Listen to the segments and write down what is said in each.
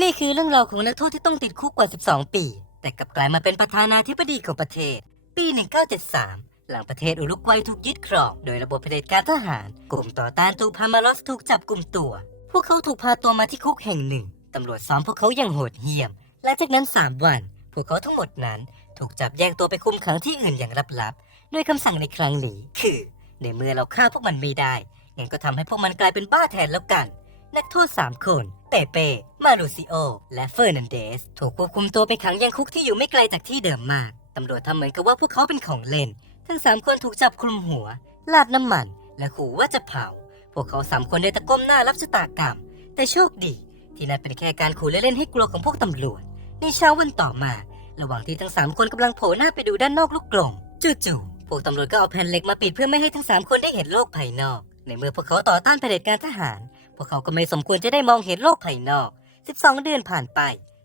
นี่คือเรื่องราวของนักโทษที่ต้องติดคุกกว่า 12 ปี แต่กลับกลายมาเป็นประธานาธิบดีของประเทศ ปี 1973 หลังประเทศอุรุกวัยถูกยึดครอง โดยระบบเผด็จการทหาร กลุ่มต่อต้านตูพามาลอสถูกจับกลุ่มตัว พวกเขาถูกพาตัวมาที่คุกแห่งหนึ่ง ตำรวจซ้อมพวกเขาอย่างโหดเหี้ยมและจากนั้น 3 วัน พวกเขาทั้งหมดนั้น ถูกจับแยกตัวไปคุมขังที่อื่นอย่างลับๆด้วยคำสั่งในครั้งนี้คือ ในเมื่อเราฆ่าพวกมันไม่ได้งั้นก็ทำให้พวกมันกลายเป็นบ้าแทนแล้วกัน นักโทษ 3 คน เปเป้ มาลูซิโอ และเฟอร์นันเดส ถูกควบคุมตัวไปขังยังคุกที่อยู่ไม่ไกลจากที่เดิมมาก ตำรวจทำเหมือนกับว่าพวกเขาเป็นของเล่น ทั้ง 3 คนถูกจับคลุมหัว ลาดน้ำมัน และขู่ว่าจะเผา พวกเขาสามคนได้ตะก้มหน้ารับชะตากรรม แต่โชคดี ที่นั่นเป็นแค่การขู่เล่นๆให้กลัวของพวกตำรวจ ในเช้าวันต่อมา ระหว่างที่ทั้ง 3 คนกำลังโผล่หน้าไปดูด้านนอกลูกกลงจู่ๆพวกตำรวจก็เอาแผ่นเหล็กมาปิดเพื่อไม่ให้ทั้ง 3 คนได้เห็นโลกภายนอก ในเมื่อพวกเขาต่อต้านเผด็จการทหาร วกเขาก็ไม่สมควรจะได้มองเห็นโลกภายนอก 12 เดือนผ่านไป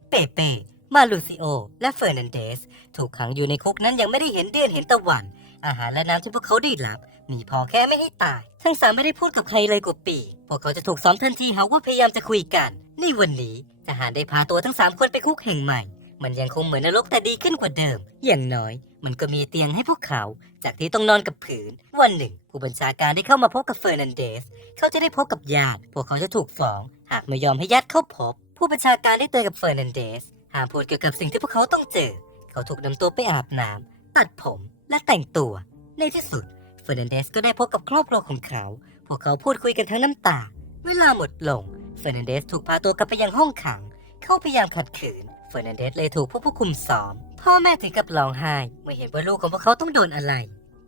เปเป้มาลูซิโอ และเฟอร์นันเดส ถูกขังอยู่ในคุกนั้นยังไม่ได้เห็นเดือนเห็นตะวัน อาหารและน้ำที่พวกเขาได้รับ มีพอแค่ไม่ให้ตาย ทั้งสามไม่ได้พูดกับใครเลยกว่าปี พวกเขาจะถูกซ้อมทันทีหากว่าพยายามจะคุยกัน ในวันนี้ทหารได้พาตัวทั้งสามคนไปคุกแห่งใหม่ มันยังคงเหมือนนรกแต่ดีขึ้นกว่าเดิม อย่างน้อย มันก็มีเตียงให้พวกเขา จากที่ต้องนอนกับผืน วันหนึ่ง ผู้บัญชาการได้เข้ามาพบกับเฟอร์นันเดส เขาจะได้พบกับญาติ พวกเขาจะถูกฟ้อง หากไม่ยอมให้ญาติเข้าพบ ผู้บัญชาการได้เตือนกับเฟอร์นันเดสห้ามพูดเกี่ยวกับสิ่งที่พวกเขาต้องเจอ เขาถูกนำตัวไปอาบน้ำตัดผมและแต่งตัว ในที่สุดเฟอร์นันเดสก็ได้พบกับครอบครัวของเขา พวกเขาพูดคุยกันทั้งน้ำตา เวลาหมดลงเฟอร์นันเดสถูกพาตัวกลับไปยังห้องขัง เข้าพยายามขัดขืน เฟอร์นันเดสเลยถูกผู้ควบคุมสอม พ่อแม่ถึงกับร้องไห้เมื่อเห็นว่าลูกของพวกเขาต้องโดนอะไร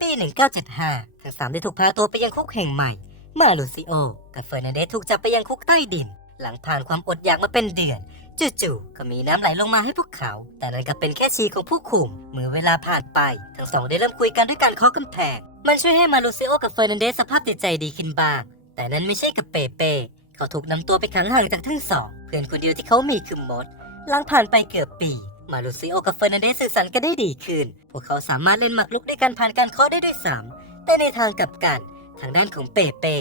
ปี 1975 ทั้งสามได้ถูกพาตัวไปยังคุกแห่งใหม่ มาลูซิโอ กับเฟอร์นันเดสถูกจับไปยังคุกใต้ดิน หลังผ่านความอดอยากมาเป็นเดือน จู่ๆ ก็มีน้ำไหลลงมาให้พวกเขา แต่นั่นก็เป็นแค่ชีของผู้คุม เมื่อเวลาผ่านไป ทั้งสองได้เริ่มคุยกันด้วยการเคาะกำแพง มันช่วยให้มาลูซิโอกับเฟอร์นันเดสสภาพจิตใจดีขึ้นบ้าง แต่นั้นไม่ใช่กับเปเป้ เขาถูกนำตัวไปขังห่างจากทั้งสอง เพื่อนคนเดียวที่เขามีคือมด หลังผ่านไปเกือบปี มาลูซิโอกับเฟอร์นันเดสสื่อสารกันได้ดีขึ้น พวกเขาสามารถเล่นหมากรุกด้วยกันผ่านการเคาะได้ด้วยซ้ำแต่ในทางกลับกัน ทางด้านของเปเป้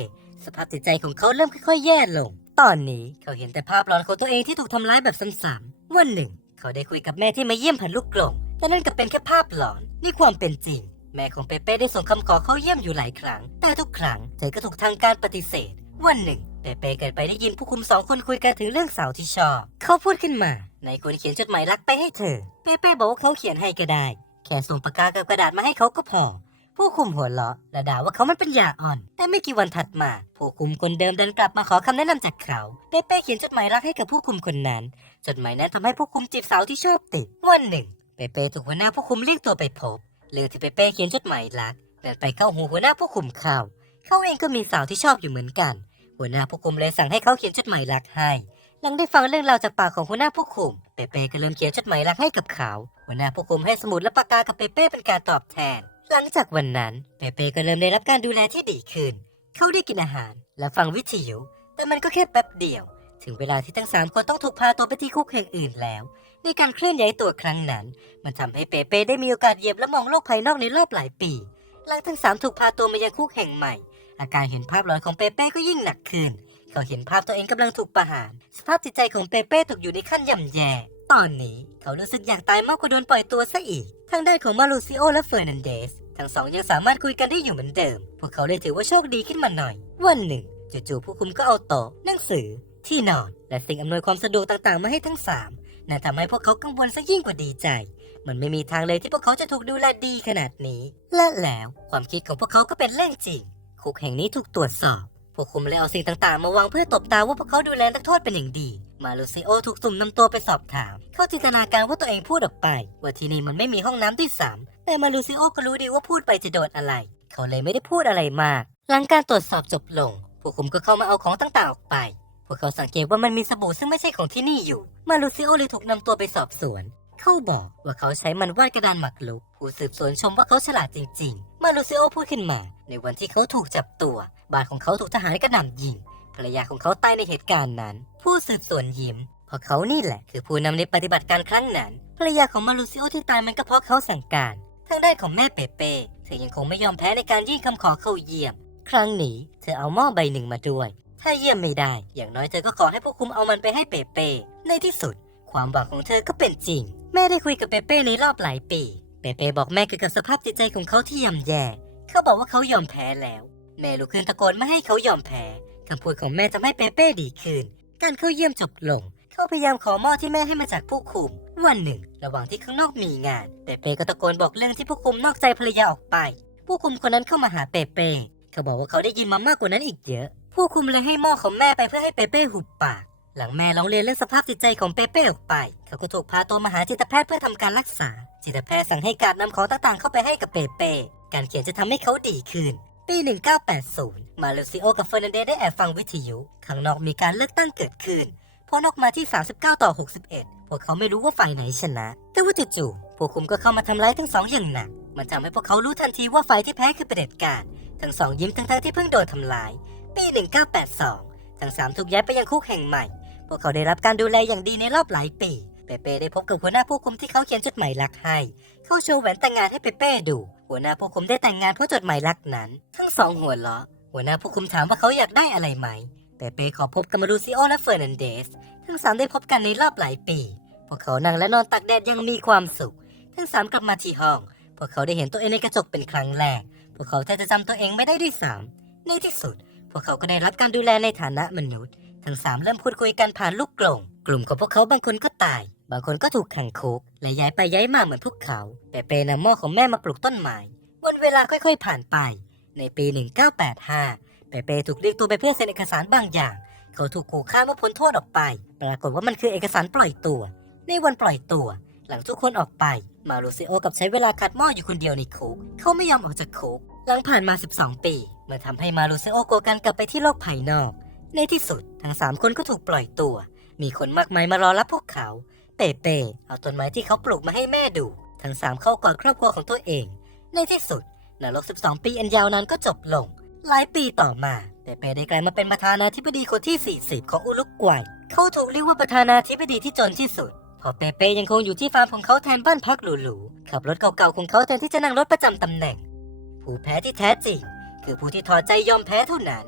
สภาพจิตใจของเขาเริ่มค่อยๆ แย่ลง ตอนนี้เขาเห็นแต่ภาพหลอนของตัวเองที่ถูกทำร้ายแบบซ้ำๆวันหนึ่ง เขาได้คุยกับแม่ที่มาเยี่ยมผ่านลูกกลงแต่นั่นก็เป็นแค่ภาพหลอนนี่ความเป็นจริง แม่ของเปเป้ได้ส่งคำขอเข้าเยี่ยมอยู่หลายครั้ง แต่ทุกครั้งเธอก็ถูกทางการปฏิเสธ วันหนึ่งเปเป้เกิดไปได้ยินผู้คุมสองคนคุยกันถึงเรื่องสาวที่ชอบ เขาพูดขึ้นมา ในคนเขียนจดหมายรักไปให้เธอ เปเป้บอกว่าเขาเขียนให้ก็ได้ แค่ส่งปากกากับกระดาษมาให้เขาก็พอ ผู้คุมหัวเราะและด่าว่าเขามันเป็นยาอ่อน แต่ไม่กี่วันถัดมา ผู้คุมคนเดิมเดินกลับมาขอคำแนะนำจากเขา เปเป้เขียนจดหมายรักให้กับผู้คุมคนนั้น จดหมายนั้นทำให้ผู้คุมจีบสาวที่ชอบติด วันหนึ่ง เปเป้ถูกหัวหน้าผู้คุมเรียกตัวไปพบเรื่องที่เปเป้เขียนจดหมายรักเดินไปเข้าหูหัวหน้าผู้คุมเขาเขาเองก็มีสาวที่ชอบอยู่เหมือนกัน หัวหน้าผู้คุมเลยสั่งให้เขาเขียนจดหมายรักให้ หลังได้ฟังเรื่องราวจากปากของหัวหน้าผู้คุม เปเป้ก็เริ่มเขียนจดหมายรักให้กับเขา หัวหน้าผู้คุมให้สมุดและปากกากับเปเป้เป็นการตอบแทน หลังจากวันนั้น เปเป้ก็เริ่มได้รับการดูแลที่ดีขึ้น เขาได้กินอาหาร และฟังวิทยุ แต่มันก็แค่แป๊บเดียว ถึงเวลาที่ทั้งสามคนต้องถูกพาตัวไปที่คุกแห่งอื่นแล้ว ในการเคลื่อนย้ายตัวครั้งนั้น มันทำให้เปเป้ได้มีโอกาสเหยียบและมองโลกภายนอกในรอบหลายปี หลังทั้งสามถูกพาตัวมายังคุกแห่งใหม่ อาการเห็นภาพหลอนของเปเป้ก็ยิ่งหนักขึ้น เขาเห็นภาพตัวเองกำลังถูกประหาร สภาพจิตใจของเปเป้ตกอยู่ในขั้นย่ำแย่ ตอนนี้เขารู้สึกอยากตายมากกว่าโดนปล่อยตัวซะอีก ทางด้านของมาลูซิโอและเฟอร์นันเดสทั้งสองยังสามารถคุยกันได้อยู่เหมือนเดิม พวกเขาเลยถือว่าโชคดีขึ้นมาหน่อย วันหนึ่งจู่ๆผู้คุมก็เอาโต๊ะหนังสือ ที่นอน และสิ่งอำนวยความสะดวกต่างๆ มาให้ทั้งสามนั่นทำให้พวกเขากังวลซะยิ่งกว่าดีใจ มันไม่มีทางเลยที่พวกเขาจะถูกดูแลดีขนาดนี้ และแล้วความคิดของพวกเขาก็เป็นเรื่องจริง คุกแห่งนี้ถูกตรวจสอบ พวกคุมเลยเอาสิ่งต่างๆ มาวางเพื่อตบตาว่าพวกเขาดูแลนักโทษเป็นอย่างดี มาลูซิโอถูกสุ่มนำตัวไปสอบถาม เขาจินตนาการว่าตัวเองพูดออกไป ว่าที่นี่มันไม่มีห้องน้ำด้วยซ้ำแต่มาลูซิโอก็รู้ดีว่าพูดไปจะโดนอะไร เขาเลยไม่ได้พูดอะไรมาก หลังการตรวจสอบจบลงผู้คุมก็เข้ามาเอาของต่างๆออกไป พวกเขาสังเกตว่ามันมีสบู่ซึ่งไม่ใช่ของที่นี่อยู่ มาลูซิโอเลยถูกนำตัวไปสอบสวน เขาบอกว่าเขาใช้มันวาดกระดานหมากรุก ผู้สืบสวนชมว่าเขาฉลาดจริงๆ มาลูซิโอพูดขึ้นมา ในวันที่เขาถูกจับตัว บ้านของเขาถูกทหารกระหน่ำยิง ภรรยาของเขาตายในเหตุการณ์นั้น ผู้สืบสวนยิ้ม เพราะเขานี่แหละ คือผู้นำในปฏิบัติการครั้งนั้น ภรรยาของมาลูซิโอที่ตายมันก็เพราะเขาสั่งการ ทางด้านของแม่เปเป้เธอยังคงไม่ยอมแพ้ในการยื่นคำขอเข้าเยี่ยม ครั้งนี้เธอเอาหม้อใบหนึ่งมาด้วย ถ้าเยี่ยมไม่ได้ อย่างน้อยเธอก็ขอให้ผู้คุมเอามันไปให้เปเป้ในที่สุด ความหวังของเธอก็เป็นจริง แม่ได้คุยกับเปเป้ในรอบหลายปี เปเป้บอกแม่เกี่ยวกับสภาพจิตใจของเขาที่ย่ำแย่ เขาบอกว่าเขายอมแพ้แล้ว แม่ลุกขึ้นตะโกนไม่ให้เขายอมแพ้คำพูดของแม่ทำให้เปเป้ดีขึ้น การเข้าเยี่ยมจบลง เขาพยายามขอหม้อที่แม่ให้มาจากผู้คุม วันหนึ่ง ระหว่างที่ข้างนอกมีงาน เปเป้ก็ตะโกนบอกเรื่องที่ผู้คุมนอกใจภรรยาออกไป ผู้คุมคนนั้นเข้ามาหาเปเป้ เขาบอกว่าเขาได้ยินมามากกว่านั้นอีกเยอะ ผู้คุมเลยให้หม้อของแม่ไปเพื่อให้เปเป้หุบปาก หลังแม่ร้องเรียนเรื่องสภาพจิตใจของเปเป้ออกไป เขาก็ถูกพาตัวมาหาจิตแพทย์เพื่อทำการรักษา จิตแพทย์สั่งให้การนำของต่างๆเข้าไปให้กับเปเป้ การเขียนจะทำให้เขาดีขึ้น ปี 1980 มาลูซิโอกับเฟอร์นันเดสได้แอบฟังวิทยุ ข้างนอกมีการเลือกตั้งเกิดขึ้นพอนอกมาที่ 39 ต่อ 61 พวกเขาไม่รู้ว่าฝ่ายไหนชนะ แต่ว่าจู่ๆผู้คุมก็เข้ามาทำร้ายทั้งสองอย่างหนัก มันทำให้พวกเขารู้ทันทีว่าฝ่ายที่แพ้คือเผด็จการ ทั้งสองยิ้มทั้งๆที่เพิ่งโดนทำลาย ปี 1982 ทั้งสามถูกย้ายไปยังคุกแห่งใหม่ พวกเขาได้รับการดูแลอย่างดีในรอบหลายปี เปเป้ได้พบกับหัวหน้าผู้คุมที่เขาเขียนจดหมายรักให้ เขาโชว์แหวนแต่งงานให้เปเป้ดู หัวหน้าผู้คุมได้แต่งงานเพราะจดหมายรักนั้น ทั้งสองหัวเราะ หัวหน้าผู้คุมถามว่าเขาอยากได้อะไรไหม เปเป้ขอพบกับมารูซิโอและเฟอร์นันเดส ทั้งสามได้พบกันในรอบหลายปี พวกเขานั่งและนอนตักแดดยังมีความสุข ทั้งสามกลับมาที่ห้อง พวกเขาได้เห็นตัวเองในกระจกเป็นครั้งแรก พวกเขาแทบจะจำตัวเองไม่ได้ด้วยซ้ำในที่สุด พวกเขาก็ได้รับการดูแลในฐานะมนุษย์ ทั้งสามเริ่มพูดคุยกันผ่านลูกกลงกลุ่มของพวกเขาบางคนก็ตาย บางคนก็ถูกขังคุกและย้ายไปย้ายมาเหมือนพวกเขาเปเป้นำหม้อของแม่มาปลูกต้นไม้วันเวลาค่อยๆผ่านไป ในปี 1985 เปเป้ถูกเรียกตัวไปเพื่อเซ็นเอกสารบางอย่าง เขาถูกขู่ฆ่าเมื่อพ้นโทษออกไป ปรากฏว่ามันคือเอกสารปล่อยตัว ในวันปล่อยตัว หลังทุกคนออกไป มารูซิโอกับใช้เวลาคัดหม้ออยู่คนเดียวในคุก เขาไม่ยอมออกจากคุก หลังผ่านมา 12 ปีเมื่อทำให้มารูซิโอกลัวการกลับไปที่โลกภายนอก ในที่สุดทั้งสามคนก็ถูกปล่อยตัว มีคนมากมายมารอรับพวกเขา เปเป้เอาต้นไม้ที่เขาปลูกมาให้แม่ดู ทั้งสามเข้ากอดครอบครัวของตัวเอง ในที่สุดนรก 12 ปีอันยาวนานก็จบลง หลายปีต่อมา เปเป้ได้กลายมาเป็นประธานาธิบดีคนที่ 40 ของอุรุกวัยเขาถูกเรียกว่าประธานาธิบดีที่จนที่สุดเพอเปเป้ยังคงอยู่ที่ฟาร์มของเขาแทนบ้านพักหรูๆขับรถเก่าๆของเขาแทนที่จะนั่งรถประจำตำแหน่ง ผู้แพ้ที่แท้จริง คือผู้ที่ถอดใจยอมแพ้เท่านั้น